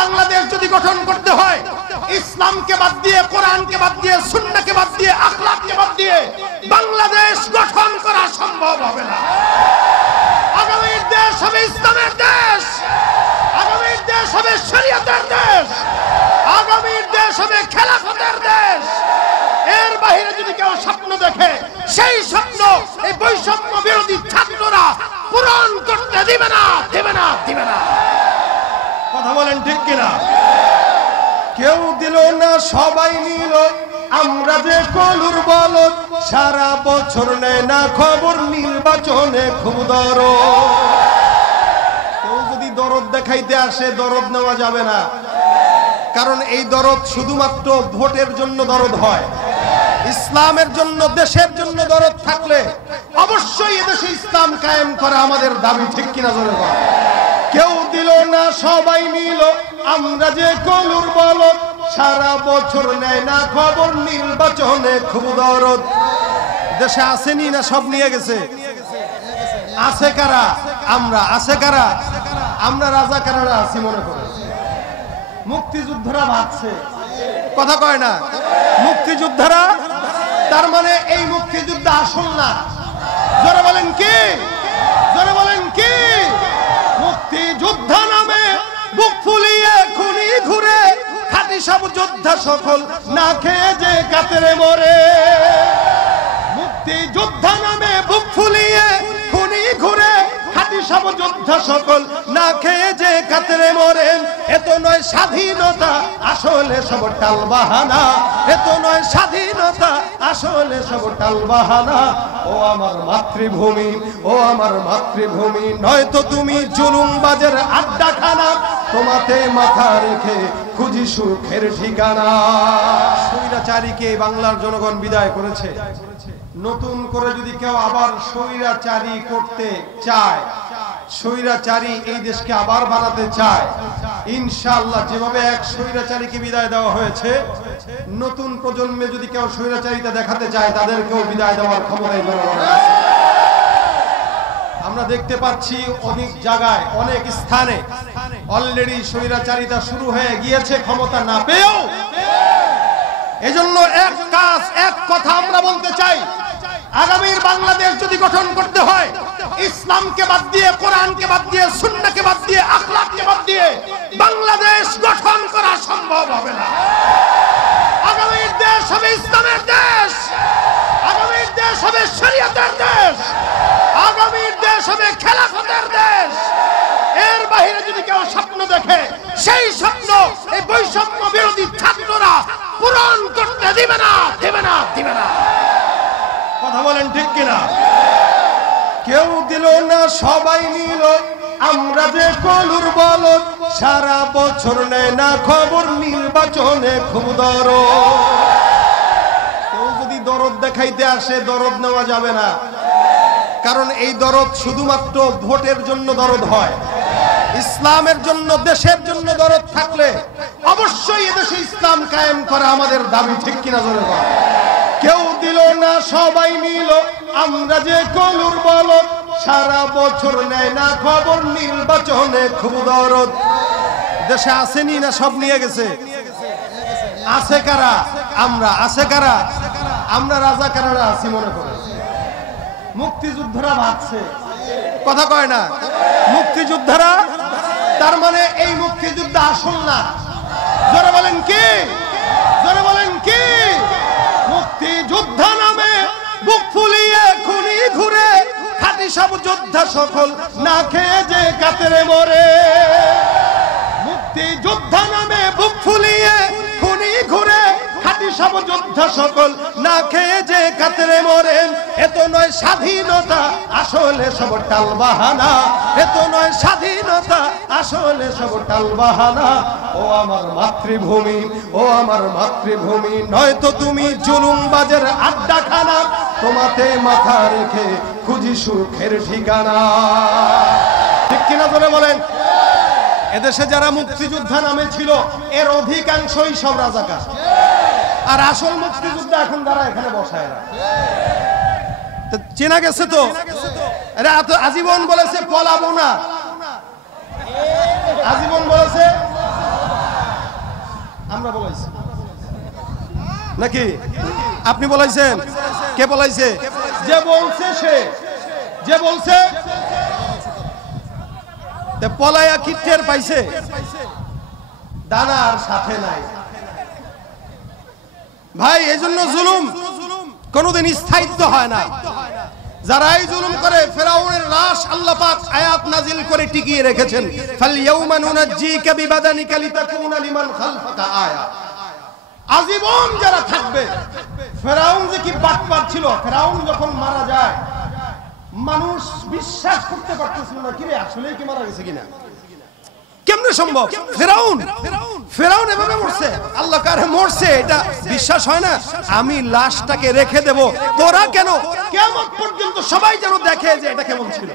বাংলাদেশ যদি গঠন করতে হয় ইসলামকে বাদ দিয়ে, কোরআনকে বাদ দিয়ে, সুন্নাহকে বাদ দিয়ে, আখলাককে বাদ দিয়ে বাংলাদেশ গঠন করা সম্ভব হবে না। আগামীর দেশ হবে ইসলামের দেশ, আগামীর দেশ হবে শরীয়তের দেশ, আগামীর দেশ হবে খেলাফতের দেশ। এর বাইরে যদি কেউ স্বপ্ন দেখে সেই স্বপ্ন এই বৈষম্য বিরোধী ছাত্ররা পূরণ করতে দিবে না, দিবে না, দিবে না। কথা বলেন ঠিক কিনা? কেউ দিল না সবাই নিল, আমরা যে কলুর বলদ, সারা বছর নেয় না খবর, নির্বাচনে খুব দরদ। কেউ যদি দরদ দেখাইতে আসে দরদ নেওয়া যাবে না, কারণ এই দরদ শুধুমাত্র ভোটের জন্য দরদ হয়। ইসলামের জন্য, দেশের জন্য দরদ থাকলে অবশ্যই এদেশে ইসলাম কায়েম করা আমাদের দাবি, ঠিক কিনা জোরে বল। কেউ দিল না সবাই নিল, আমরা যে কলুর বলদ, সারা বছর নেয় না খবর, নির্বাচনে খুব দরদ। দেশে আসেনি না সব নিয়ে গেছে? আছে কারা? আমরা। আছে কারা? আমরা রাজাকাররা আছি মনে করে। মুক্তিযোদ্ধারা ভাবছে, কথা কয় না মুক্তিযোদ্ধারা, তার মানে এই মুক্তিযুদ্ধ আসল না। জোরে বলেন কি? জোরে বলেন কি? মুক্তিযোদ্ধা নামে বুক ফুলিয়ে খুনি ঘুরে, খাঁটি সব যোদ্ধা সকল না খেয়ে যে কাতরে মরে। মুক্তিযোদ্ধা নামে বুক ফুলিয়ে খুনি ঘুরে, খাঁটি সব যোদ্ধা সকল না খেয়ে যে কাতরে মরে। এত নয় স্বাধীনতা, আসলে সব টালবাহানা। এত নয় স্বাধীনতা, আসলে সব টালবাহানা। ও আমার মাতৃভূমি, ও আমার মাতৃভূমি, নয়তো তুমি জুলুমবাজের আড্ডাখানা। তোমাতে মাথা রেখে খুঁজি সুখের ঠিকানা। স্বৈরাচারীকে বাংলার জনগণ বিদায় করেছে। নতুন করে যদি কেউ আবার স্বৈরাচারী করতে চায়, স্বৈরাচারী এই দেশকে আবার বানাতে চায়, ইনশাআল্লাহ যেভাবে এক স্বৈরাচারীকে বিদায় দেওয়া হয়েছে, নতুন প্রজন্মে যদি কেউ স্বৈরাচারিতা দেখাতে চায় তাদেরকেও বিদায় দেওয়ার ক্ষমতাই জনগণের আছে। আমরা দেখতে পাচ্ছি অনেক জায়গায়, অনেক স্থানে অলরেডি স্বৈরাচারিতা শুরু হয়ে গিয়েছে ক্ষমতা না পেয়েও। এজন্য এক কাজ, এক কথা আমরা বলতে চাই, আগামীর বাংলাদেশ যদি গঠন করতে হয় ইসলামকে বাদ দিয়ে, কোরআনকে বাদ দিয়ে, সুন্নাহকে বাদ দিয়ে, আখলাককে বাদ দিয়ে বাংলাদেশ গঠন করা সম্ভব হবে না। আগামীর দেশ হবে ইসলামের দেশ, আগামীর দেশ হবে শরীয়তের দেশ, আগামীর দেশ হবে খেলাফতের দেশ। এর বাইরে যদি কেউ স্বপ্ন দেখে সেই স্বপ্ন এই বৈষম্য বিরোধী ছাত্ররা পূরণ করতে দিবে না, দিবে না, দিবে না। কথা বলেন ঠিক কিনা? কেউ দিল না সবাই নিল, আমরা যে কলুর বলদ, সারা বছর নেয় না খবর, নির্বাচনে খুব দরদ। কেউ যদি দরদ দেখাইতে আসে দরদ নেওয়া যাবে না, কারণ এই দরদ শুধুমাত্র ভোটের জন্য দরদ হয়। ইসলামের জন্য, দেশের জন্য দরদ থাকলে অবশ্যই এদেশে ইসলাম কায়েম করা আমাদের দাবি, ঠিক কিনা জোরে বল। কেউ দিল না সবাই নিল, আমরা যে কলুর বলদ, সারা বছর নেয় না খবর, নির্বাচনে খুব দরদ। দেশে আসেনি না সব নিয়ে গেছে? আছে কারা? আমরা। আছে কারা? আমরা রাজাকাররা আছি মনে করে। মুক্তিযোদ্ধারা ভাবছে, কথা কয় না মুক্তিযোদ্ধারা, তার মানে এই মুক্তিযুদ্ধ আসল না। জোরে বলেন কি? জোরে বলেন কি? মুক্তিযোদ্ধা নামে বুক ফুলিয়ে খুনি ঘুরে, খাঁটি সব যোদ্ধা সকল না খেয়ে যে কাতরে মরে। মুক্তিযোদ্ধা নামে বুক ফুলিয়ে খুনি ঘুরে, খাঁটি সব যোদ্ধা সকল না খেয়ে যে কাতরে মরে। এত নয় স্বাধীনতা, আসলে সব টালবাহানা। এত নয় স্বাধীনতা, আসলে সব টালবাহানা। ও আমার মাতৃভূমি, ও আমার মাতৃভূমি, নয়তো তুমি জুলুমবাজের আড্ডাখানা। তোমাতে মাথা রেখে খুঁজি সুখের ঠিকানা, ঠিক কিনা বলে বলেন। এদেশে যারা মুক্তিযোদ্ধা নামে ছিল এর অধিকাংশই সব রাজাকার, আর আসল মুক্তিযোদ্ধা এখন যারা এখানে বসায় না, চেনা গেছে তো। এরা আজীবন বলেছে পলাবো না, আজীবন বলেছে আমরা বলাইছি নাকি আপনি বলাইছেন? কে বলাইছে? যে বলছে সে, যে বলছে পলায়া কি টের পাইছে? দানার সাথে নাই ভাই। এজন্য জুলুম কোনোদিন স্থায়িত্ব হয় না। যারাই জুলুম করে, ফেরাউনের লাশ আল্লাহ পাক আয়াত নাজিল করে টিকিয়ে রেখেছেন, ফালইয়াউমা নুনাজ্জিকা বিবাদানিকা লিতাকুনা লিমান খালফাকা আয়া। আজীবন যারা থাকবে। ফেরাউন যে কি বাটপার ছিল, ফেরাউন যখন মারা যায় মানুষ বিশ্বাস করতে পারতেছিল না, কিরে আসলেই কি মারা গেছে কিনা, কেমনে সম্ভব? ফেরাউন এভাবে মরছে, আল্লাহ কারে মরছে এটা বিশ্বাস হয় না। আমি লাশটাকে রেখে দেব, তোরা কেন কিয়ামত পর্যন্ত সবাই যেন দেখে যে এটা কেমন ছিল।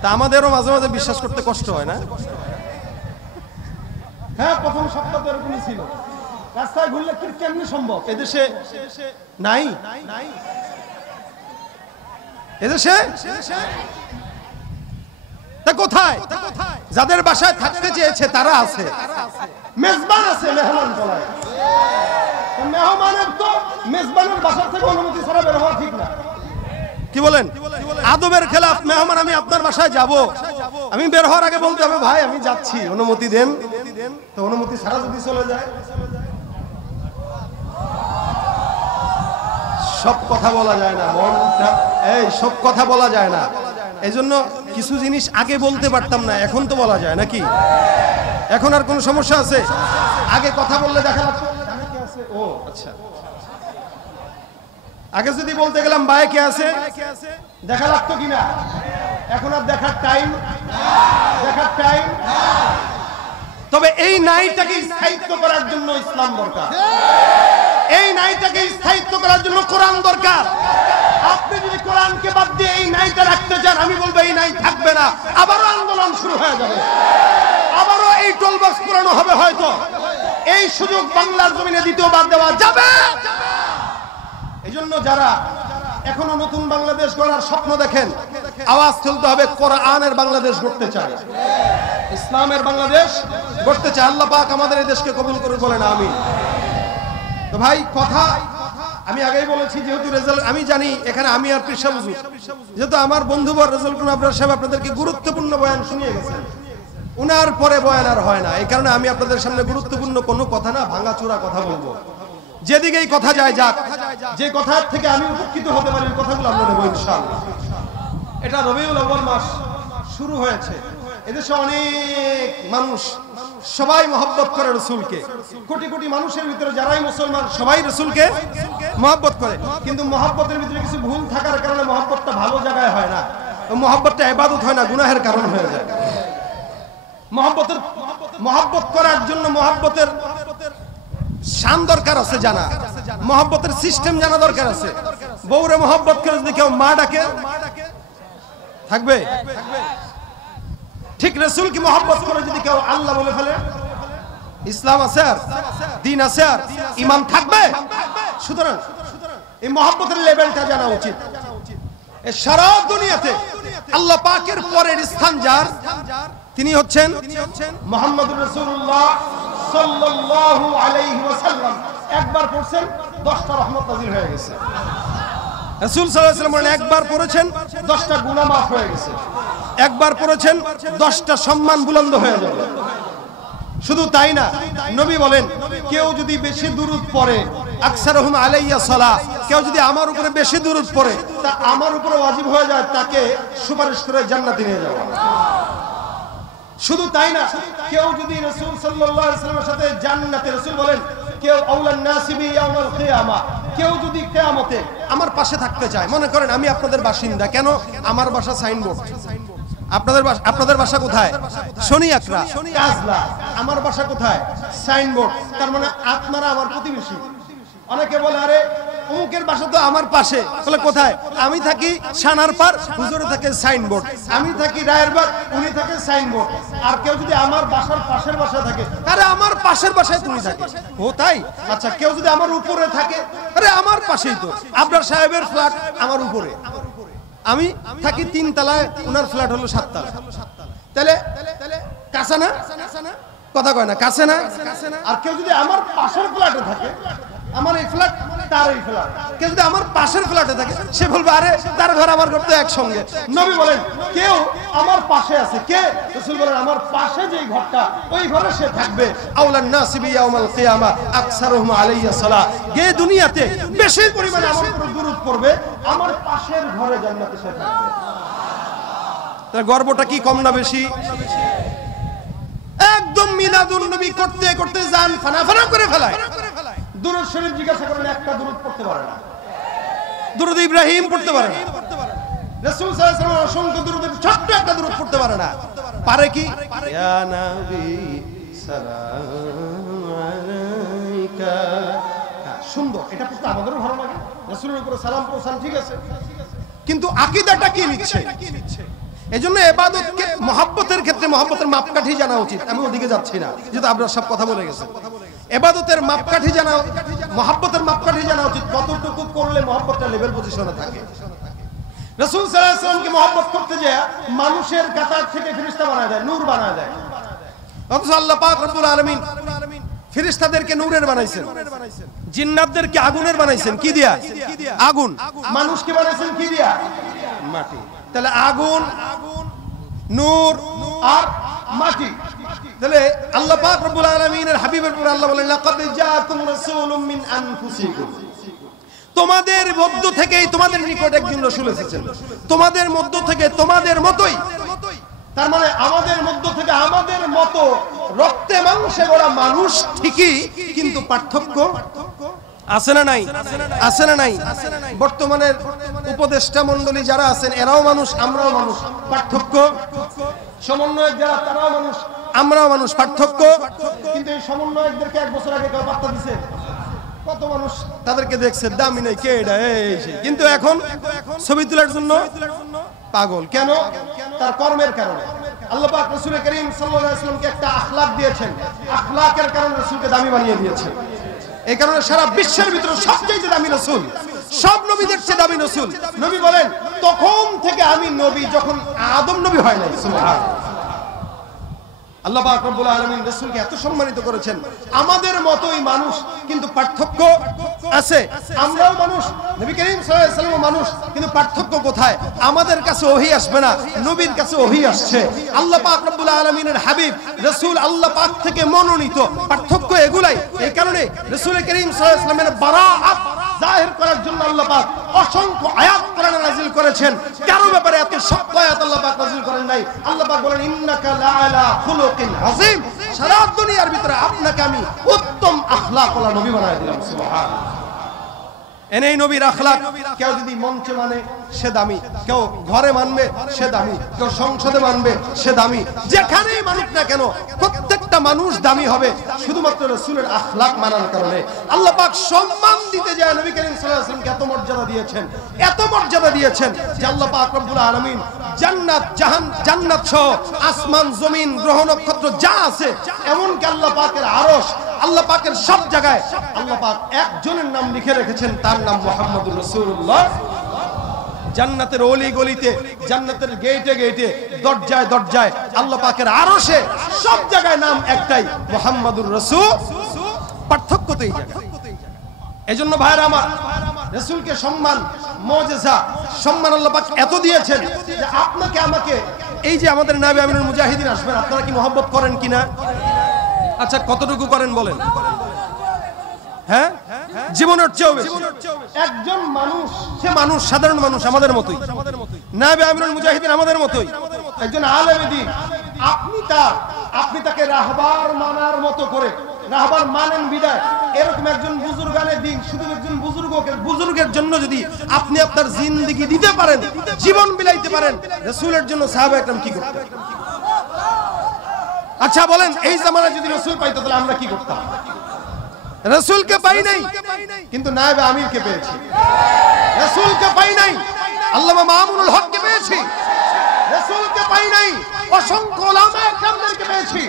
তা আমাদেরও মাঝে মাঝে বিশ্বাস করতে কষ্ট হয় না? হ্যাঁ, প্রথম সপ্তাহ তো এরকমই ছিল। রাস্তায় ঘুরলে কি কেমনে সম্ভব? এদেশে নাই, এদেশে তা কোথায়? যাদের বাসায় থাকতে চেয়েছে তারা আছে, মেজবান আছে, মেহমান বলায়। মেহমানের তো মেজবানের বাসা থেকে অনুমতি ছাড়া বের হওয়া ঠিক না। কি বলেন? আদবের খেলাফ। মেহমান আমি আপনার বাসায় যাব, আমি বের হওয়ার আগে বলতে হবে ভাই আমি যাচ্ছি, অনুমতি দেন। তো অনুমতি ছাড়া যদি চলে যায়, সব কথা বলা যায় না, মনটা এই সব কথা বলা যায় না। এই জন্য কিছু জিনিস আগে বলতে পারতাম না, এখন তো বলা যায় নাকি? এখন আর কোন সমস্যা আছে? আগে কথা বললে দেখা লাগতো ও আচ্ছা, আগে যদি বলতে গেলাম ভাই কে আছে দেখা লাগতো কিনা, এখন আর দেখার টাইম, দেখার টাইম। তবে এই নাইটাকে স্থায়িত্ব করার জন্য ইসলাম দরকার, এই নাইটাকে স্থায়িত্ব করার জন্য কোরআন দরকার। আপনি যদি কোরআনকে বাদ দিয়ে এই নাইটা রাখতে চান, আমি বলবো এই নাই থাকবে না, আবারও আন্দোলন শুরু হয়ে যাবে, আবারও এই টোলবক্স পুরানো হবে। হয়তো এই সুযোগ বাংলার জমিনে দ্বিতীয়বার দেওয়া যাবে। এই জন্য যারা এখনো নতুন বাংলাদেশ গড়ার স্বপ্ন দেখেন, আওয়াজ তুলতে হবে, কোরআনের বাংলাদেশ গড়তে চায়, ইসলামের বাংলাদেশ গড়তে চায়। আল্লাহ পাক আমাদের এই দেশকে কবুল করে বলেন আমিন। তো ভাই কথা আমি আগেই বলেছি, যেহেতু রেজাল্ট আমি জানি এখানে আমি আর পেশা বুঝি, যেহেতু আমার বন্ধুবর রেজাল্ট আবরার সাহেব আপনাদেরকে গুরুত্বপূর্ণ বয়ান শুনিয়ে গেছেন, উনার পরে বয়ান আর হয় না। এই কারণে আমি আপনাদের সামনে গুরুত্বপূর্ণ কোনো কথা না, ভাঙাচোরা কথা বলবো। যেদিকেই কথা যায় যাক, যে কথার থেকে আমি উপকৃত হতে পারি ওই কথাগুলো আমরা নেবো ইনশাআল্লাহ। এটা রবিউল আউয়াল মাস শুরু হয়েছে, এদেশে অনেক মানুষ সবাই মহব্বত করে রসুলকে। কোটি কোটি মানুষের ভিতরে যারাই মুসলমান সবাই রসুলকে মহব্বত করে, কিন্তু মহব্বতের ভিতরে কিছু ভুল থাকার কারণে মহব্বতটা ভালো জায়গায় হয় না, মহব্বতটা ইবাদত হয় না, গুনাহের কারণ হয়ে যায়। মহব্বত করার জন্য মহব্বতের শান দরকার আছে জানা, মহব্বতের সিস্টেম জানা দরকার আছে। বউরে মহব্বত করে যদি কেউ মা ডাকে থাকবে, ঠিক রাসূল কি মহব্বত করে যদি কেউ আল্লাহ বলে ফেলে, ইসলাম আছে আর দ্বীন আছে আর ঈমান থাকবে? সুতরাং এই মহব্বতের লেভেলটা জানা উচিত। এই সারা দুনিয়াতে আল্লাহ পাকের পরের স্থান যার, তিনি হচ্ছেন মুহাম্মদুর রাসূলুল্লাহ সাল্লাল্লাহু আলাইহি ওয়াসাল্লাম। একবার পড়ছেন 10টা রহমত নাযিল হয়ে গেছে। রাসূল সাল্লাল্লাহু আলাইহি ওয়াসাল্লাম একবার পড়েছেন 10টা গুনাহ মাফ হয়ে গেছে, একবার পড়েছেন 10টা সম্মান বুলন্দ হয়ে যাবে। শুধু তাই না, নবী বলেন কেউ যদি বেশি দুরূদ পড়ে, আকসারুহুম আলাইয়া সালাহ, কেউ যদি আমার উপরে বেশি দুরূদ পড়ে তা আমার উপরে ওয়াজিব হয়ে যায় তাকে সুপারিশ করে জান্নাতে নিয়ে যাওয়া। শুধু তাই না, কেউ যদি রাসূল সাল্লাল্লাহু আলাইহি ওয়াসাল্লামের সাথে জান্নাতে, রাসূল বলেন কেউ আউলান নাসিবি ইয়াউমাল কিয়ামা, কেউ যদি কিয়ামতে আমার পাশে থাকতে চায়, মনে করেন আমি আপনাদের বাসিন্দা, কেন আমার বাসা সাইনবোর্ড, আপনাদের বাসা কোথায়? শনি আকরা কাজলা, আমার বাসা কোথায়? সাইনবোর্ড, তার মানে আপনারা আমার প্রতিবেশী। অনেকে বলে আরে অমুকের বাসা তো আমার পাশে, বলে কোথায়? আমি থাকি সানারপাড়, হুজুরে থাকে সাইনবোর্ড, আমি থাকি রায়েরবাগ, উনি থাকে সাইনবোর্ড। আর কেউ যদি আমার বাসার পাশের বাসায় থাকে, আরে আমার পাশের বাসায় তুমি থাকে, ও তাই? আচ্ছা, কেউ যদি আমার উপরে থাকে, আরে আমার পাশেই তো আবরার সাহেবের ফ্ল্যাট আমার উপরে, আমি থাকি 3 তলায়, ওনার ফ্ল্যাট হলো 7 তলা, তাহলে কাছে না? কথা কয় না, কাছে না। আর কেউ যদি আমার পাশের ফ্ল্যাটে থাকে, আমার এই ফ্ল্যাট তার এই ফ্ল্যাট, কেউ যদি আমার পাশের ফ্ল্যাটে থাকে, সে বলবে আরে তার ঘর আমার ঘর তো একসঙ্গে। নবী বলেন কেউ আমার পাশে আছে, কে? রাসূল বলেন আমার পাশে যেই ঘরটা, ওই ঘরে সে থাকবে। আউলান নাসি বিয়াউমাল কিয়ামা আকসারুহুম আলাইয়া সালাহ। যে দুনিয়াতে বেশি পরিমাণে আমার উপর দুরূদ পড়বে, আমার পাশের ঘরে জান্নাতে সে থাকবে। তার গর্বটা কি কম না বেশি? একদম মিলাদুন নবী করতে করতে জান ফানা ফানা করে ফেলায়। দুরূদ শরীফ জিজ্ঞাসা করেন, একটা দুরূদ পড়তে পারে না। দুরূদ ইব্রাহিম পড়তে পারে না। রাসূল সাল্লাল্লাহু আলাইহি ওয়াসাল্লাম অসংখ্য দুরূদের ছোট্ট একটা দুরূদ পড়তে পারে না। পারে কি? ইয়া নবী সালাম আলাইকা। সুন্দর, এটা পড়তে আমাদেরও ভালো লাগে। রাসূলের উপরে সালাম পৌঁছান, ঠিক আছে, কিন্তু আকীদাটা কি নিচ্ছে? এজন্য ইবাদতকে মহব্বতের ক্ষেত্রে মহব্বতের মাপকাঠি জানা উচিত। আমি ওদিকে যাচ্ছি না, যেহেতু আপনারা সব কথা বলে গেছেন। ইবাদতের মাপকাঠি জানা, মহব্বতের মাপকাঠি জানা উচিত, কতটুকু করলে মহব্বতটা লেভেল পজিশনে থাকে। রাসূল সাল্লাল্লাহু আলাইহি ওয়াসাল্লামকে মহব্বত করতে যায় মানুষের কাতার থেকে ফেরেশতা বানায় দেয়, নূর বানায় দেয়। অথচ আল্লাহ পাক রব্বুল আলামিন ফেরেশতাদেরকে নূরের বানাইছেন, জিন্নাতদেরকে আগুনের বানাইছেন। কি দিয়া? আগুন। মানুষকে বানাইছেন কি দিয়া? মাটি। তাহলে আগুন, নূর আর মাটি। তাহলে আল্লাহ পাক রব্বুল আলামিনের হাবিবের উপর আল্লাহ বলেন লাকাদ জাআকুম রাসূলুম মিন আনফুসিকুম। তোমাদের মধ্য থেকেই তোমাদের নিকট একজন রাসূল এসেছেন, তোমাদের মধ্য থেকে তোমাদের মতোই। তার মানে আমাদের মধ্য থেকে আমাদের মতো রক্তে মাংসে গড়া মানুষ ঠিকই, কিন্তু পার্থক্য আছে না নাই? আছে না নাই? বর্তমানের উপদেষ্টা মণ্ডলী যারা আছেন এরাও মানুষ, আমরাও মানুষ। পার্থক্য? সমন্বয়ক যারা তারাও মানুষ, আমরাও মানুষ। পার্থক্য? কিন্তু এই সমন্বয়কদেরকে 1 বছর আগে কেউ বার্তা দিছে? কত মানুষ তাদেরকে দেখছে, দামি নাই, কে এটা, এই সেই। কিন্তু এখন ছবি তোলার জন্য পাগল। কেন? তার কর্মের কারণে। আল্লাহ পাক রাসূল করিম সাল্লাল্লাহু আলাইহি ওয়াসাল্লামকে একটা আখলাক দিয়েছেন, আখলাকের কারণে রাসূলকে দামি বানিয়ে দিয়েছেন। এই কারণে সারা বিশ্বের ভিতরে সবচেয়ে দামি রাসূল, সব নবীদের চেয়ে দামি রাসূল। নবী বলেন তখন থেকে আমি নবী যখন আদম নবী হয় নাই। সুবহানাল্লাহ। আল্লাহ পাক রব্বুল আলামিন রাসূলকে এত সম্মানিত করেছেন। আমাদের মতোই মানুষ, কিন্তু পার্থক্য আছে। আমরাও মানুষ, নবী করিম সাল্লাল্লাহু আলাইহি ওয়াসাল্লাম মানুষ, কিন্তু পার্থক্য কোথায়? আমাদের কাছে ওহী আসবে না, নবীর কাছে ওহী আসছে। আল্লাহ পাক রব্বুল আলামিনের হাবিব রাসূল আল্লাহ পাক থেকে মনোনীত। পার্থক্য এগুলাই। এই কারণে রাসূল করিম সাল্লাল্লাহু আলাইহি ওয়াসাল্লামের বারাআত জাহির করার জন্য আল্লাহ পাক অসংখ্য আয়াত কোরআনে নাযিল করেছেন। কারো ব্যাপারে এত শক্ত আয়াত আল্লাহ পাক নাযিল করেন নাই। আল্লাহ পাক বলেন ইন্নাকা লাআলা খুলুকিন আযীম। সারা দুনিয়ার ভিতরে আপনাকে আমি উত্তম আখলাকওয়ালা নবী বানায় দিলাম। সুবহানাল্লাহ। এনেই নবীর আখলাক। কেউ যদি মঞ্চে মানে সে দামি, কেউ ঘরে মানবে সে দামি, কেউ সংসদে মানবে সে দামি। যেখানেই মানুষ না কেন প্রত্যেকটা মানুষ দামি হবে শুধুমাত্র রাসূলের আখলাক মানার কারণে। আল্লাহ পাক সম্মান দিতে যায় নবী করিম সাল্লাল্লাহু আলাইহি ওয়াসাল্লামকে এত মর্যাদা দিয়েছেন, এত মর্যাদা দিয়েছেন যে আল্লাহ পাক রব্বুল আলামিন জান্নাত, জান্নাত সহ আসমান, জমিন, গ্রহ নক্ষত্র যা আছে, এমনকি আল্লাহ পাকের আরশ, আল্লাহ পাকের সব জায়গায় আল্লাহ পাক একজনের নাম লিখে রেখেছেন, তার নাম মুহাম্মদুর রাসূলুল্লাহ। জান্নাতের অলি গলিতে, জান্নাতের গেটে গেটে, দরজায় দরজায়, আল্লাহ পাকের আরশে, সব জায়গায় নাম একটাই, মুহাম্মদুর রাসূল। পার্থক্য তো এই জায়গায়। এজন্য ভাইরা আমার, রাসূলকে সম্মান, মুজিজা, সম্মান আল্লাহ পাক এত দিয়েছেন যে আপনাকে আমাকে, এই যে আমাদের নবী আমিনুল মুজাহিদিন আসবেন, আপনারা কি মহব্বত করেন কিনা? আচ্ছা কতটুকু করেন বলেন? হ্যাঁ, জীবনের চেয়েও বেশি। একজন মানুষ, সে মানুষ, সাধারণ মানুষ, আমাদের মতোই। নবী আমিনুল মুজাহিদিন আমাদের মতোই, একজন আলেম দ্বীন। আপনি তাকে রাহবার মানার মতো করে, রাহবার মানেন বিদায়, এরকম একজন বুজুর্গানের দিন, শুধু একজন বুজুর্গের জন্য যদি আপনি আপনার জিন্দেগি দিতে পারেন, জীবন বিলাইতে পারেন, রাসূলের জন্য সাহাবা একরাম কি করতেন? আচ্ছা বলেন, এই জামানায় যদি রাসূল পাইতো তাহলে আমরা কি করতাম? রাসূলকে পাই নাই, কিন্তু নায়েবে আমিরকে পেয়েছি। রাসূলকে পাই নাই, আল্লামা মামুনুল হককে পেয়েছি। রাসূলকে পাই নাই, অসংখ্য উলামায়ে কেরামদেরকে পেয়েছি।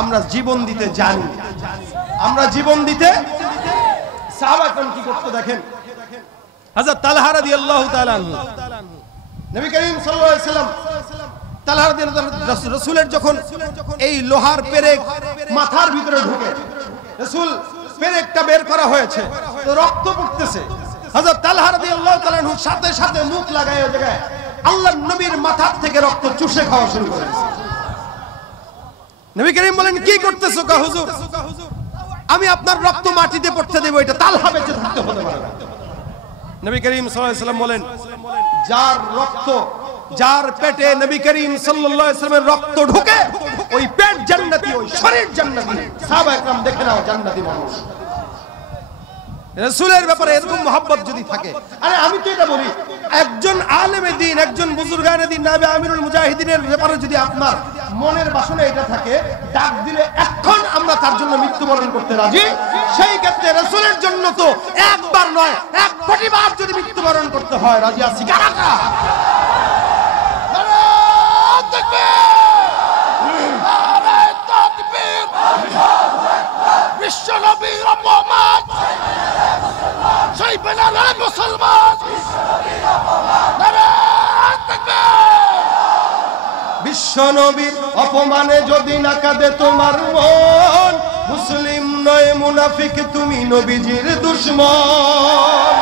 আমরা জীবন দিতে জানি, আমরা জীবন দিতে। সাহাবা কেরাম কি করতে দেখেন। হযরত তালহা রাদিয়াল্লাহু তাআলা আনহু, নবী করিম সাল্লাল্লাহু আলাইহি ওয়াসাল্লাম তালহা রাদিয়াল্লাহু তাআলা রাসূলের যখন এই লোহার পেরেক মাথার ভিতরে ঢুকে রাসূল পেরেকটা বের করা হয়েছে তো রক্ত পড়তেছে হযরত তালহা রাদিয়াল্লাহু তাআলা সাথে সাথে মুখ লাগায় ওই জায়গায় আল্লাহর নবীর মাথা থেকে রক্ত চুষে খাওয়া শুরু করেছে। নবী করিম বলেন কি করতেছো কা হুজুর? আমি আপনার রক্ত মাটিতে পড়তে দেব, এটা তালহা বেঁচে থাকতে হতে পারে না। নবী করিম সাল্লাল্লাহু আলাইহি ওয়াসাল্লাম বলেন যার রক্ত যার পেটে নবী করিম সাল্লাল্লাহু আলাইহি ওয়াসাল্লামের রক্ত ঢুকে ওই পেট জান্নাতি, ওই শরীর জান্নাতি। সাহাবা একরাম দেখে নাও জান্নাতি মানুষ। রাসূলের ব্যাপারে এরকম মহব্বত যদি থাকে, আরে আমি তো এটা বলি একজন আলেমে দ্বীন, একজন বুজুর্গানে দ্বীন, নায়েবে আমিরুল মুজাহিদিনের ব্যাপারে যদি আপনার মনের বাসনা এটা থাকে, ডাক দিলে এখন আমরা তার জন্য মৃত্যুবরণ করতে রাজি। সেই ক্ষেত্রে রাসূলের জন্য তো একবার নয় 1 কোটি বার যদি মৃত্যুবরণ করতে হয় রাজি আছি কারা কারা? নারে তাকবীর, নারে তাকবীর, বিশ্ব নবীর অপমান, সেই বেলালে মুসলমান, নারে তাকবীর। বিশ্ব নবীর অপমানে যদি না কাঁদে তোমার মন, মুসলিম নয় মুনাফিক তুমি নবীজির দুশমন।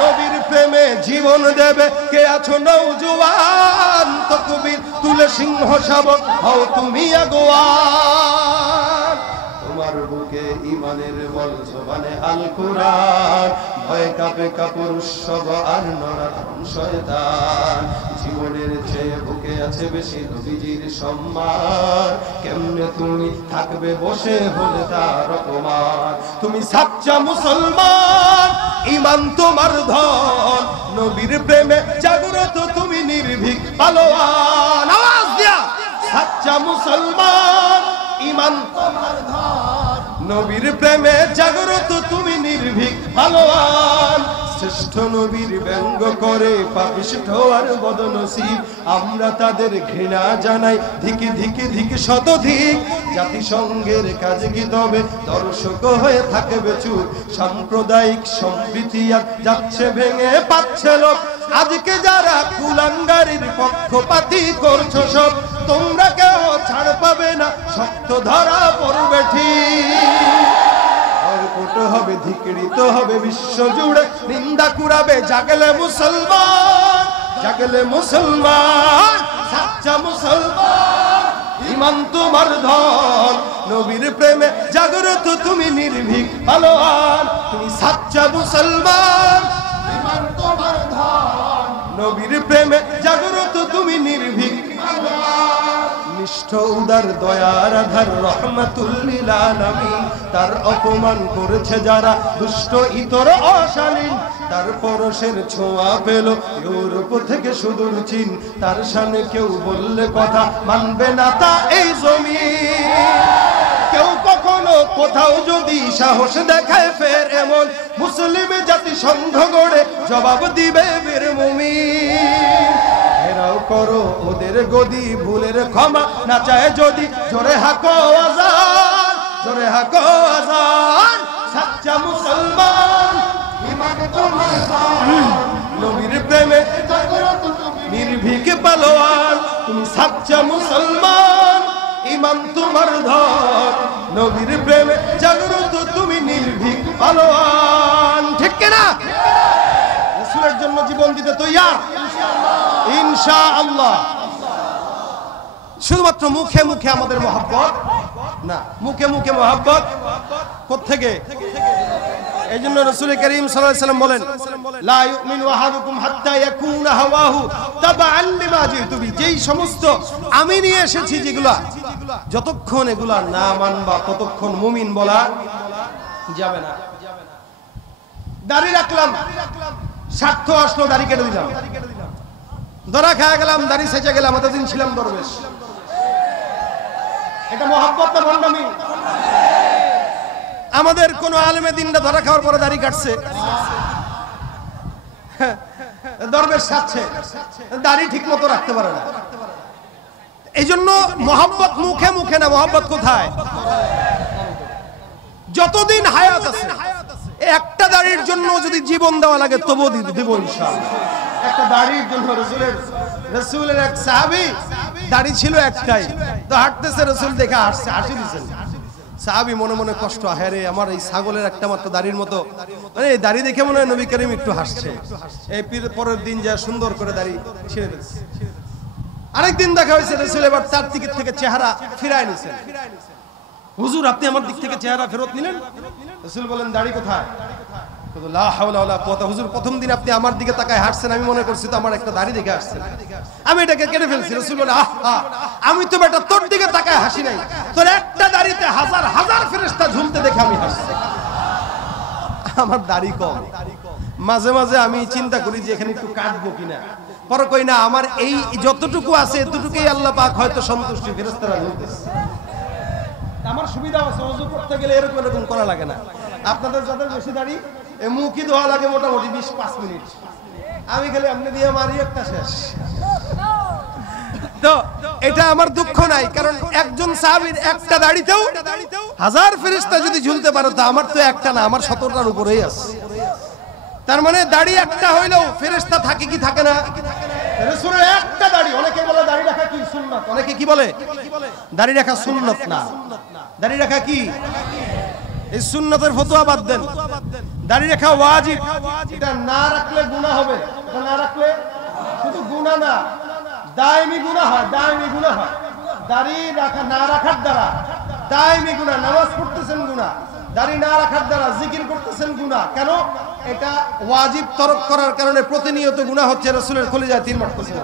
নবীর প্রেমে জীবন দেবে কে আছো নওজোয়ান, তকবীর তুলে সিংহ শাবক হও তুমি আগুয়ান। তোমার বুকে ঈমানের বল জবানে আল কুরআন, ভয় কাঁপে কাপুরুষ সব আর নরাধম শয়তান। জীবনের চেয়ে বুকে আছে বেশি নবীজির সম্মান, কেমনে তুমি থাকবে বসে হলে তার অপমান। তুমি সাচ্চা মুসলমান, ঈমান তোমার ধন, নবীর প্রেমে জাগ্রত তুমি নির্ভীক পালোয়ান। আওয়াজ দিয়া সাচ্চা মুসলমান, ঈমান তোমার ধন, নবীর প্রেমে জাগ্রত তুমি নির্ভীক পালোয়ান। শ্রেষ্ঠ নবীর ব্যঙ্গ করে পাপিষ্ঠ আর বদনসিব, আমরা তাদের ঘৃণা জানাই ধিকি ধিকি ধিকি শতধিক। জাতিসংঘের কাজে কি তবে দর্শক হয়ে থাকবে চুপ, সাম্প্রদায়িক সম্প্রীতি আর যাচ্ছে ভেঙে পাচ্ছে লোক। আজকে যারা কুলাঙ্গারির পক্ষপাতী করছো সব, তোমরা কেউ ছাড় পাবে না, শক্ত ধরা পড়বে ঠিক। কট হবে ধিকৃত হবে বিশ্ব জুড়ে, নিন্দা কুড়াবে জাগলে মুসলমান, জাগলে মুসলমান, সাচ্চা মুসলমান, ঈমান তোমার ধন, নবীর প্রেমে জাগ্রত তুমি নির্ভীক পালোয়ান। তুমি সাচ্চা মুসলমান, ঈমান তোমার ধন, নবীর প্রেমে জাগ্রত তুমি নির্ভীক পালোয়ান। নিষ্ঠ উদার দয়ার আধার রহমাতুল লিল আলামিন, তার অপমান করেছে যারা দুষ্ট ইতর অশালীন। তার পরশের ছোঁয়া পেল ইউরোপ থেকে সুদূর চীন, তার শানে কেউ বললে কথা মানবে না তা এই জমিন। কেউ কখনো কোথাও যদি সাহস দেখায় ফের এমন, মুসলিম জাতি সংঘ গড়ে জবাব দিবে বীর মুমিন। ঘেরাও করো ওদের গদি, ভুলের ক্ষমা না চায় যদি, জোরে হাকো আজান, জোরে হাকো আজান। সাচ্চা মুসলমান, ঈমান তোমার ধন, নবীর প্রেমে জাগ্রত তুমি নির্ভীক পালোয়ান। তুমি সাচ্চা মুসলমান, ঈমান তোমার ধন, নবীর প্রেমে জাগ্রত তুমি নির্ভীক পালোয়ান। ঠিক কিনা? রাসূলের জন্য জীবন দিতে তৈয়ার ইনশাআল্লাহ। শুধুমাত্র মুখে মুখে আমাদের মহব্বত না, মুখে মুখে মহব্বত কোত্থেকে? এই জন্য রাসূল করিম সাল্লাল্লাহু আলাইহি ওয়াসাল্লাম বলেন, লা ইউমিনু আহাদুকুম হাত্তা ইয়াকুনা হাওয়াহু তাবাআন লিমা জিতু বি। যেই সমস্ত আমি নিয়ে এসেছি যেগুলা, যতক্ষণ এগুলা না মানবা ততক্ষণ মুমিন বলা যাবে না। দাড়ি রাখলাম, স্বার্থ আসলো দাড়ি কেটে দিলাম, ধরা খায় গেলাম, দাড়ি সেচে গেলাম, এতদিন ছিলাম দরবেশ। এটা মহব্বত না ভণ্ডামি? আমাদের কোন আলেমে দিনটা ধরা খাওয়ার পরে দাড়ি কাটছে, দরবেশ সাজছে, দাড়ি ঠিক মতো রাখতে পারে না। এই জন্য মহব্বত মুখে মুখে না, মহব্বত কোথায়? যতদিন হায়াত আছে, একটা দাড়ির জন্য যদি জীবন দেওয়া লাগে তবু দেব ইনশাআল্লাহ। একটা দাড়ির জন্য রাসূলের এক সাহাবী দাড়ি ছিল একটাই, তো হাঁটতেছে, রাসূল দেখে হাসি দিয়েছেন। সাহাবী মনে মনে কষ্ট, আরে আমার এই ছাগলের একটা মাত্র দাড়ির মতো, মানে এই দাড়ি দেখে মনে হয় নবী করিম একটু হাসছে। এই পরের দিন যা সুন্দর করে দাড়ি ছেড়ে দিয়েছে। আরেকদিন দেখা হয়েছে, রাসূল এবার তার দিক থেকে চেহারা ফিরায় নিছেন। হুজুর আপনি আমার দিক থেকে চেহারা ফেরত নিলেন? রাসূল বলেন দাড়ি কোথায়? লা হাওলা ওয়ালা কুওয়াতা। হুজুর প্রথম দিন আপনি আমার দিকে তাকায় হাসছেন, আমি মনে করছি তো আমার একটা দাড়ি দেখে হাসছেন, আমি এটাকে কেটে ফেলছি। রাসূল বলে আহা, আমি তো বেটা তোর দিকে তাকায় হাসি নাই, তোর একটা দাড়িতে হাজার হাজার ফেরেশতা ঝুলতে দেখে আমি হাসছি। আমার দাড়ি কম। মাঝে মাঝে আমি চিন্তা করি যে এখানে একটু কাটবো কিনা, পরে কই না, আমার এই যতটুকু আছে এতটুকুই আল্লাহ পাক হয়তো সন্তুষ্টি, ফেরেশতারা ঝুলতেছে, আমার সুবিধা আছে। ওযু করতে গেলে এরকম করা লাগে না। আপনাদের যাদের বেশি দাড়ি, মুখই ধোয়া লাগে মোটামুটি 20-5 মিনিট, আমি খালি আপনি দিয়ে মারি একটা শেষ। তো এটা আমার দুঃখ নাই, কারণ একজন সাহাবীর একটা দাড়িতেও হাজার ফেরেশতা যদি ঝুলতে পারে, তো আমার তো একটা না, আমার 17টার উপরেই আছে। তার মানে দাড়ি একটা হইলেও ফেরেশতা থাকে কি থাকে না? রাসূলের একটা দাড়ি, অনেকে বলে দাড়ি রাখা কি সুন্নাত, অনেকে কি বলে দাড়ি রাখা সুন্নাত না। দাড়ি রাখা কি? এই সুন্নাতের ফতোয়া বাদ দেন, দাড়ি রাখা ওয়াজিব। এটা না রাখলে গুনাহ হবে, এটা না রাখলে শুধু গুনাহ না, দায়মি গুনাহ হয়, দায়মি গুনাহ হয়। দাড়ি রাখা না রাখার দ্বারা দায়মি গুনাহ, নামাজ পড়তেছেন গুনাহ, দাড়ি না রাখার দ্বারা জিকির করতেছেন গুনাহ। কেন? এটা ওয়াজিব তরক করার কারণে প্রতিনিয়ত গুনাহ হচ্ছে, রাসূলের কলিজায় তীর মারতেছে।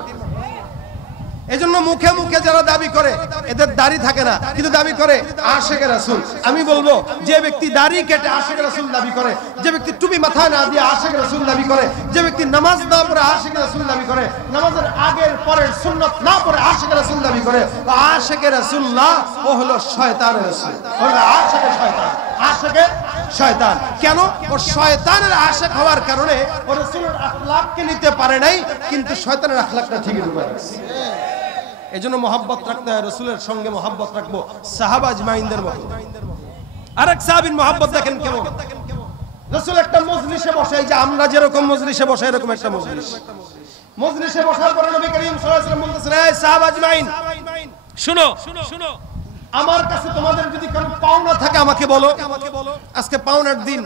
এজন্য মুখে মুখে যারা দাবি করে এদের দাড়ি থাকে না, কিন্তু দাবি করে আশিকে রাসূল। আমি বলবো, যে ব্যক্তি দাড়ি কেটে আশিকে রাসূল দাবি করে, যে ব্যক্তি টুপি মাথায় না দিয়ে আশিকে রাসূল দাবি করে, যে ব্যক্তি নামাজ না পড়ে আশিকে রাসূল দাবি করে, নামাজের আগের পরের সুন্নাত না পড়ে আশিকে রাসূল দাবি করে, আশিকে রাসূল না, ও হলো শয়তানের রাসূল, হলো আশিকে শয়তান, আশিকে শয়তান। কেন? ও শয়তানের আশিক হওয়ার কারণে ও রাসূলের আখলাককে নিতে পারে নাই, কিন্তু শয়তানের আখলাকটা ঠিকই ঢুকে গেছে। এজন্য মহব্বত রাখতে হয়, রাসূলের সঙ্গে মহব্বত রাখবো সাহাবা আজমাইনদের মতো। আরেক সাহাবীর মহব্বত দেখেন কেমন। রাসূল একটা মজলিসে বসে, এই যে আমরা যেরকম মজলিসে বসে এরকম একটা মজলিসে বসার পরে নবী করিম সাল্লাল্লাহু আলাইহি ওয়াসাল্লাম বলতেছেন, এই সাহাবা আজমাইন শুনো, আমার কাছে তোমাদের যদি কোনো পাওনা থাকে আমাকে বলো, আজকে পাওনার দিন,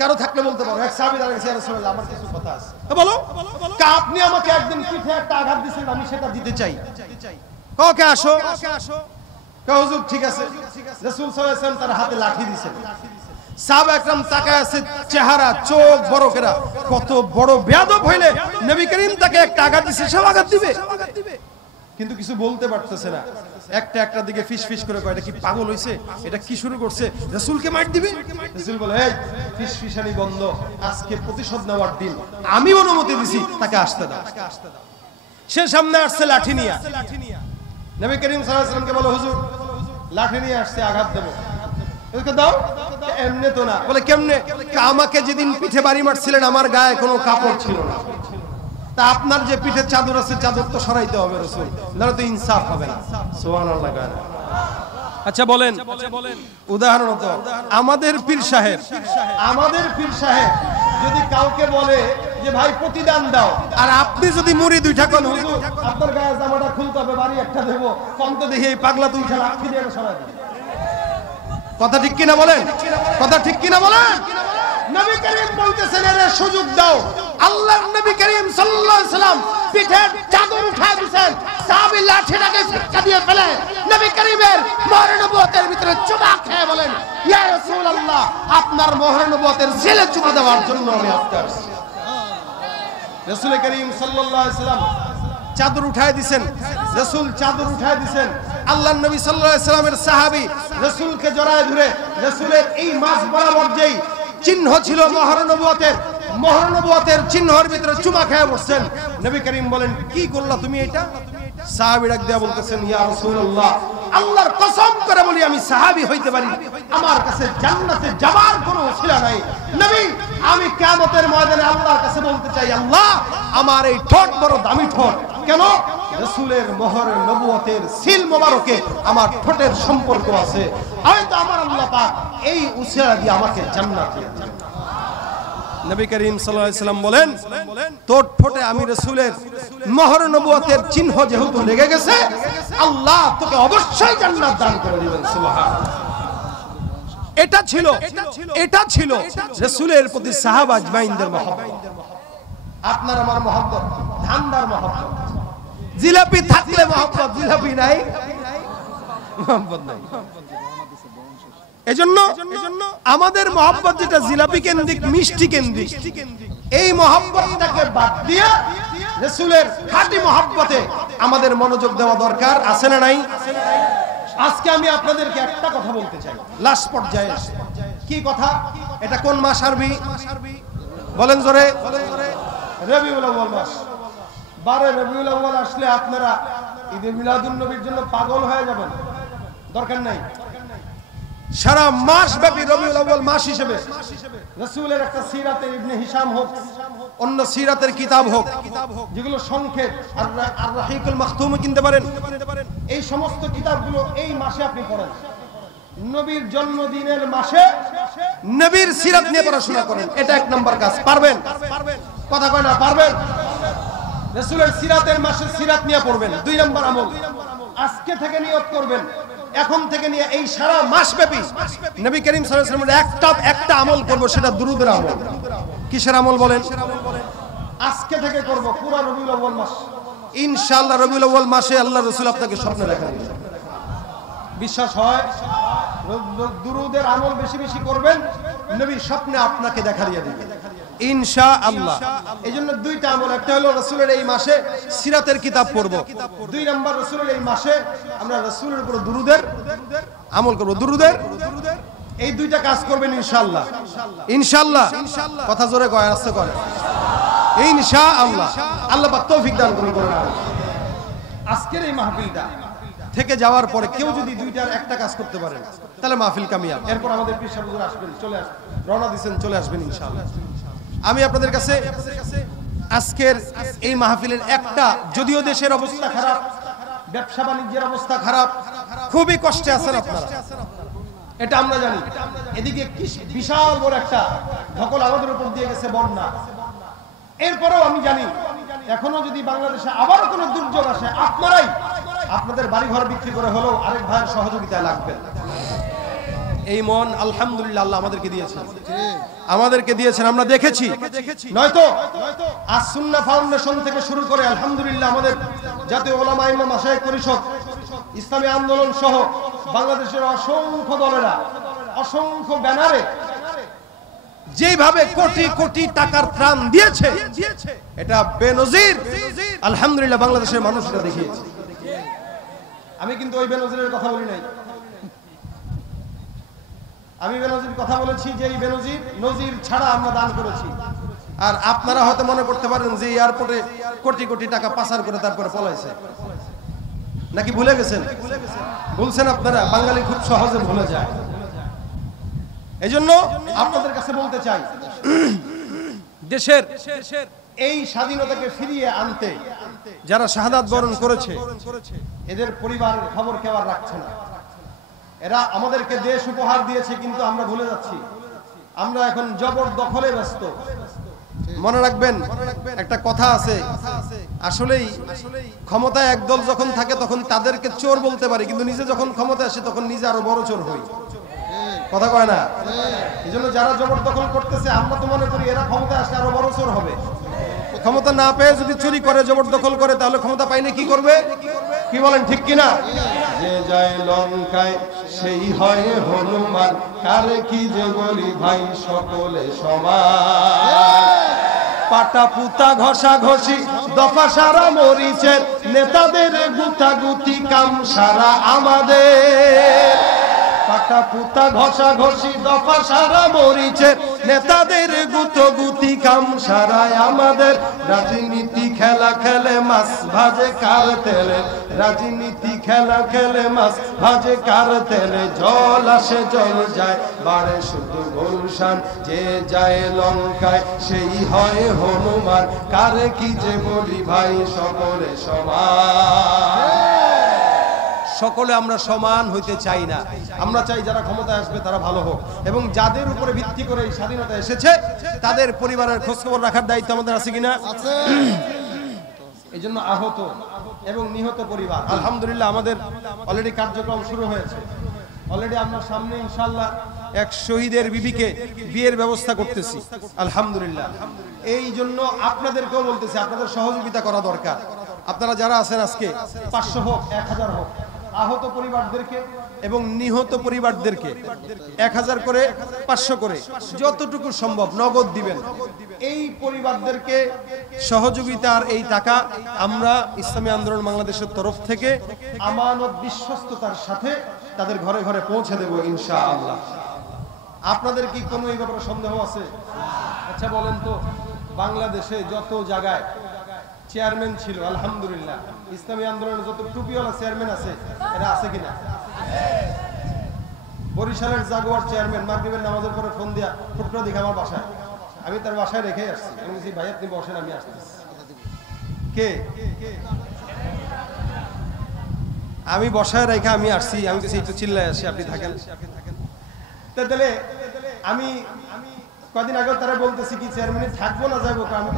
কারো থাকলে বলতে পারো। এক সাহাবী দাঁড়িয়ে বলছে, ইয়া রাসূলুল্লাহ আমার কিছু কথা আছে। বলো। আপনি আমাকে একদিন পিঠে একটা আঘাত দিয়েছিলেন, আমি সেটা দিতে চাই। ওকে আসো। হুজুর ঠিক আছে। রাসূল সাল্লাল্লাহু আলাইহি ওয়াসাল্লাম তার হাতে লাঠি দিয়েছেন। সাহাবা একরাম তাকায় আছে, চেহারা চোখ বড় করে, কত বড় বেয়াদব হইলে নবী করিম তাকে একটা আঘাত দিয়েছে, সে আঘাত দিবে, কিন্তু কিছু বলতে পারতেছে না। একটা দিকে ফিস করে কয়, এটা কি পাগল হইছে, এটা কি শুরু করছে, রাসূলকে মার দিবে। রাসূল বলে, এই ফিসফিসানি বন্ধ, আজকে প্রতিশোধ নেওয়ার দিন, আমি অনুমতি দিছি, তাকে আসতে দাও। সে সামনে আসছে লাঠি নিয়ে। নবী করিম সাল্লাল্লাহু আলাইহি ওয়াসাল্লামকে বলে, হুজুর লাঠি নিয়ে আসছে, আঘাত দেব। একে দাও। এমনি তো না। বলে কেমনে? আমাকে যেদিন পিঠে বাড়ি মারছিলেন আমার গায়ে কোনো কাপড় ছিল না, তা আপনার যে পিঠে চাদর আছে, চাদর তো সরাইতে হবে রাসূল, নাহলে তো ইনসাফ হবে না। সুবহানাল্লাহ। আচ্ছা বলেন, উদাহরণত আমাদের পীর সাহেব যদি কাউকে বলে যে ভাই প্রতিদান দাও, আর আপনি যদি মুড়ি দুইটা কোন, হুজুর আপনার গায়ে জামাটা খুলতে হবে, বাড়ি একটা দেব, কম তো দেখি এই পাগলা তুই খেলা লাঠি দিয়ে সরাই দেন। কথা ঠিক কিনা বলেন? কথা ঠিক কিনা বলেন? নবী করিম বলতেছেন, এর সুযোগ দাও। আল্লাহর নবী করিম সাল্লাল্লাহু আলাইহি ওয়াসাল্লাম পিঠের চাদর উঠায় দিয়েছেন, সাহাবী লাঠিটাকে ফিক্কা দিয়ে ফেলে নবী করিমের মোহর নবুয়তের ভিতরে চুমা খেয়ে বলেন, ইয়া রাসূলুল্লাহ আপনার মোহর নবুয়তের জেলে চুমা দেওয়ার জন্য আমি আসছি। রাসূল করিম সাল্লাল্লাহু আলাইহি ওয়াসাল্লাম চাদর উঠায় দিয়েছেন, রাসূল চাদর উঠায় দিয়েছেন। আল্লাহর নবী সাল্লাল্লাহু আলাইহি ওয়াসাল্লামের সাহাবী রাসূলকে জড়ায় ধরে রাসূলের এই মাঝ বরাবর যেই চিহ্ন ছিল মোহর নবুয়তের চিহ্নের ভিতরে চুমা খেয়ে বসছেন। নবী করিম বলেন, কি করলা তুমি এটা? সাহাবী ডাক দিয়া বলতেছেন, ইয়া রাসূলুল্লাহ আল্লাহর কসম করে বলি আমি সাহাবী হইতে পারি, আমার কাছে জান্নাতে যাবার কোনো ওসিলা নাই। নবী আমি কিয়ামতের ময়দানে আল্লাহর কাছে বলতে চাই, আল্লাহ আমার এই ঠোঁট বড় দামি ঠোঁট, কেন? রাসূলের মোহর নবুয়তের সিল মোবারকে আমার ঠোঁটের সম্পর্ক আছে, হয়তো আমার আল্লাহ পাক এই উসিলা দিয়ে আমাকে জান্নাত দিবেন। নবী করিম সাল্লাল্লাহু আলাইহি সাল্লাম বলেন, তোর ঠোঁটে আমি রাসূলের মোহর নবুয়তের চিহ্ন যেহেতু লেগে গেছে, আল্লাহ তোকে অবশ্যই জান্নাত দান করে দিবেন। সুবহানাল্লাহ। এটা ছিল রাসূলের প্রতি সাহাবা আজমাইনদের মহব্বত। আপনার আমার মহব্বত, ধান্দার মহব্বত। জিলাপি থাকলে মহব্বত, জিলাপি নাই মহব্বত নাই। এজন্য আমাদের মহব্বত যেটা জিলাপি কেন্দ্রিক, মিষ্টি কেন্দ্রিক, এই মহব্বতটাকে বাদ দিয়ে রাসূলের খাঁটি মহব্বতে আমাদের মনোযোগ দেওয়া দরকার। আছে না নাই? আজকে আমি আপনাদেরকে একটা কথা বলতে চাই লাস্ট পর্যায়ে। কি কথা? এটা কোন মাস আরবি বলেন জোরে? রবিউল আউয়াল মাস। 12 রবিউল আউয়াল আসলে আপনারা ঈদে মিলাদুন নবীর জন্য পাগল হয়ে যাবেন, দরকার নাই। সারা মাস ব্যাপী রবিউল আউয়াল মাস হিসেবে রাসূলের একটা সিরাতে ইবনে হিশাম হোক, অন্য সিরাতের কিতাব হোক, যেগুলো সংক্ষেপ, আর রাহিকুল মাখতুম কিনতে পারেন, এই সমস্ত কিতাবগুলো এই মাসে আপনি পড়েন। নবীর জন্মদিনের মাসে নবীর সিরাত নিয়ে পড়াশোনা করেন। এটা এক নাম্বার কাজ। পারবেন? কথা কয় না, পারবেন? রাসূলের সিরাতের মাসে সিরাত নিয়ে পড়বেন। 2 নাম্বার আমল, আজকে থেকে নিয়ত করবেন, এখন থেকে নিয়ে এই সারা মাস ব্যাপী নবী করিম সাল্লাল্লাহু আলাইহি ওয়াসাল্লামের একটা আমল করব, সেটা দুরূদের আমল। কিসের আমল বলেন? আজকে থেকে করব পুরো রবিউল আউয়াল মাস। ইনশাআল্লাহ রবিউল আউয়াল মাসে আল্লাহর রাসূল আপনাকে স্বপ্নে দেখা দিবেন। বিশ্বাস হয়? দুরূদের আমল বেশি বেশি করবেন, নবী স্বপ্নে আপনাকে দেখা দিয়ে দিবেন ইনশাআল্লাহ। এইজন্য 2টা আমল, একটা হলো রাসূলের এই মাসে সিরাতের কিতাব পড়ব, 2 নাম্বার রাসূলের এই মাসে আমরা রাসূলের উপর দুরূদের আমল করব। দুরূদের এই 2টা কাজ করবেন ইনশাআল্লাহ। ইনশাআল্লাহ কথা জোরে কয়, আস্তে কয় ইনশাআল্লাহ। আল্লাহ পাক তৌফিক দান করুন। আজকের এই মাহফিলটা থেকে যাওয়ার পরে কেউ যদি 2টার একটা কাজ করতে পারেন তাহলে মাহফিল কামিয়াব। এরপর আমাদের পীর সাহেব হুজুর আসবেন, চলে আসবেন, রওনা দিবেন, চলে আসবেন ইনশাআল্লাহ। আমি আপনাদের কাছে আজকের এই মাহফিলের একটা, যদিও দেশের অবস্থা খারাপ, ব্যবসা বাণিজ্যের অবস্থা খারাপ, খুবই কষ্টে আছেন আপনারা, এটা আমরা জানি। এদিকে কি বিশাল বড় একটা ধকল আমাদের উপর দিয়ে গেছে, বন্যা। এরপরেও আমি জানি এখনো যদি বাংলাদেশে আবারও কোনো দুর্যোগ আসে, আপনারাই আপনাদের বাড়িঘর বিক্রি করে হলেও আরেক ভাইয়ের সহযোগিতা লাগবে। এই মন আলহামদুলিল্লাহ আল্লাহ আমাদেরকে দিয়েছেন, আমরা দেখেছি। নয়তো আজ সুন্নাহ ফাউন্ডেশন থেকে শুরু করে আলহামদুলিল্লাহ আমাদের জাতীয় উলামা ইমাম মাশায়েখ পরিষদ, ইসলামী আন্দোলন সহ বাংলাদেশের অসংখ্য দলেরা অসংখ্য ব্যানারে যেভাবে কোটি কোটি টাকার ত্রাণ দিয়েছে, এটা বেনজির। আলহামদুলিল্লাহ বাংলাদেশের মানুষরা দেখিয়েছে। আমি কিন্তু ওই বেনজিরের কথা বলি নাই, আমি বেনজির কথা বলেছি যে এই বেনজির নজির ছাড়া আমরা দান করেছি। আর আপনারা হয়তো মনে করতে পারেন যে এয়ারপোর্টে কোটি কোটি টাকা পাচার করে তারপরে পলাইছে, নাকি ভুলে গেছেন? বলছেন আপনারা, বাঙালি খুব সহজে ভুলে যায়। এজন্য আপনাদের কাছে বলতে চাই, দেশের এই স্বাধীনতাকে ফিরিয়ে আনতে যারা শাহাদাত বরণ করেছে, এদের পরিবারের খবর কেউ আর রাখছে না। এরা আমাদেরকে দেশ উপহার দিয়েছে, কিন্তু আমরা ভুলে যাচ্ছি। আমরা এখন জবরদখলে ব্যস্ত। মনে রাখবেন, একটা কথা আছে, আসলেই ক্ষমতায় একদল যখন থাকে তখন তাদেরকে চোর বলতে পারে, কিন্তু নিজে যখন ক্ষমতা আসে তখন নিজে আরো বড় চোর হই। কথা কয় না? এই জন্য যারা জবরদখল করতেছে, আমরা তো মনে করি এরা ক্ষমতায় আসলে আরো বড় চোর হবে। ক্ষমতা না পেয়ে যদি চুরি করে, জবরদখল করে, তাহলে ক্ষমতা পাইলে কি করবে? কি বলেন, ঠিক কিনা? যে যায় লঙ্কায় সেই হয় হনুমান, কারে কি যে বলি ভাই সকলে সমান। পাটা পুতা ঘষা ঘষি দফা সারা মরিচের, নেতাদের গুতাগুতি কাম সারা আমাদের। পাটা পুতা ঘষা ঘষি দফা সারা মরিচের, নেতাদের গুতগুতি কাম সারায় আমাদের। রাজনীতি খেলা খেলে মাছ ভাজে কার তেলে, রাজনীতি খেলা খেলে মাছ ভাজে কার তেলে। জল আসে জল যায়, বাড়ে শুধু গুলশান। যে যায় লঙ্কায় সেই হয় হনুমান, কারে কি যে বলি ভাই সকলে সমান। সকলে আমরা সমান হইতে চাই না। আমরা চাই যারা ক্ষমতায় আসবে তারা ভালো হোক, এবং যাদের উপরে ভিত্তি করে এই স্বাধীনতা এসেছে তাদের পরিবারের খোঁজখবর রাখার দায়িত্ব আমাদের আছে কিনা? এই জন্য আহত এবং নিহত পরিবার, আলহামদুলিল্লাহ আমাদের অলরেডি কার্যক্রম শুরু হয়েছে। অলরেডি আমরা সামনে ইনশাআল্লাহ এক শহীদের বিবিকে বিয়ের ব্যবস্থা করতেছি, আলহামদুলিল্লাহ। এই জন্য আপনাদেরকেও বলতেছি, আপনাদের সহযোগিতা করা দরকার। আপনারা যারা আছেন আজকে 500 হোক 1000 হোক, আহত পরিবারদেরকে এবং নিহত পরিবারদেরকে 1000 করে 500 করে যতটুকু সম্ভব নগদ দিবেন। এই পরিবারদেরকে সহযোগিতার এই টাকা আমরা ইসলামী আন্দোলন বাংলাদেশের তরফ থেকে আমানত বিশ্বস্ততার সাথে তাদের ঘরে ঘরে পৌঁছে দেব ইনশাআল্লাহ। আপনাদের কি কোনো এই ব্যাপারে সন্দেহ আছে? আচ্ছা বলেন তো, বাংলাদেশে যত জায়গায় চেয়ারম্যান ছিল, আলহামদুলিল্লাহ ইসলামী আন্দোলনের যত টুপিওয়ালা চেয়ারম্যান আছে, এরা আছে কিনা? বরিশালের জাগুয়ার চেয়ারম্যান মাগরিবের নামাজের পরে ফোন দিয়া ফুটরা দিকে আমার বাসায়, আমি তার বাসায় রেখে আসছি। আমি বলছি ভাই আপনি বসেন, আমি আসতেছি। কে? আমি বসায় রেখে আমি আসছি, আমি কিছু একটু চিল্লায় আসি, আপনি থাকেন। তাহলে আমি কদিন আগে তারা বলতেছি কি চেয়ারম্যানে থাকবো না যাবো, আমি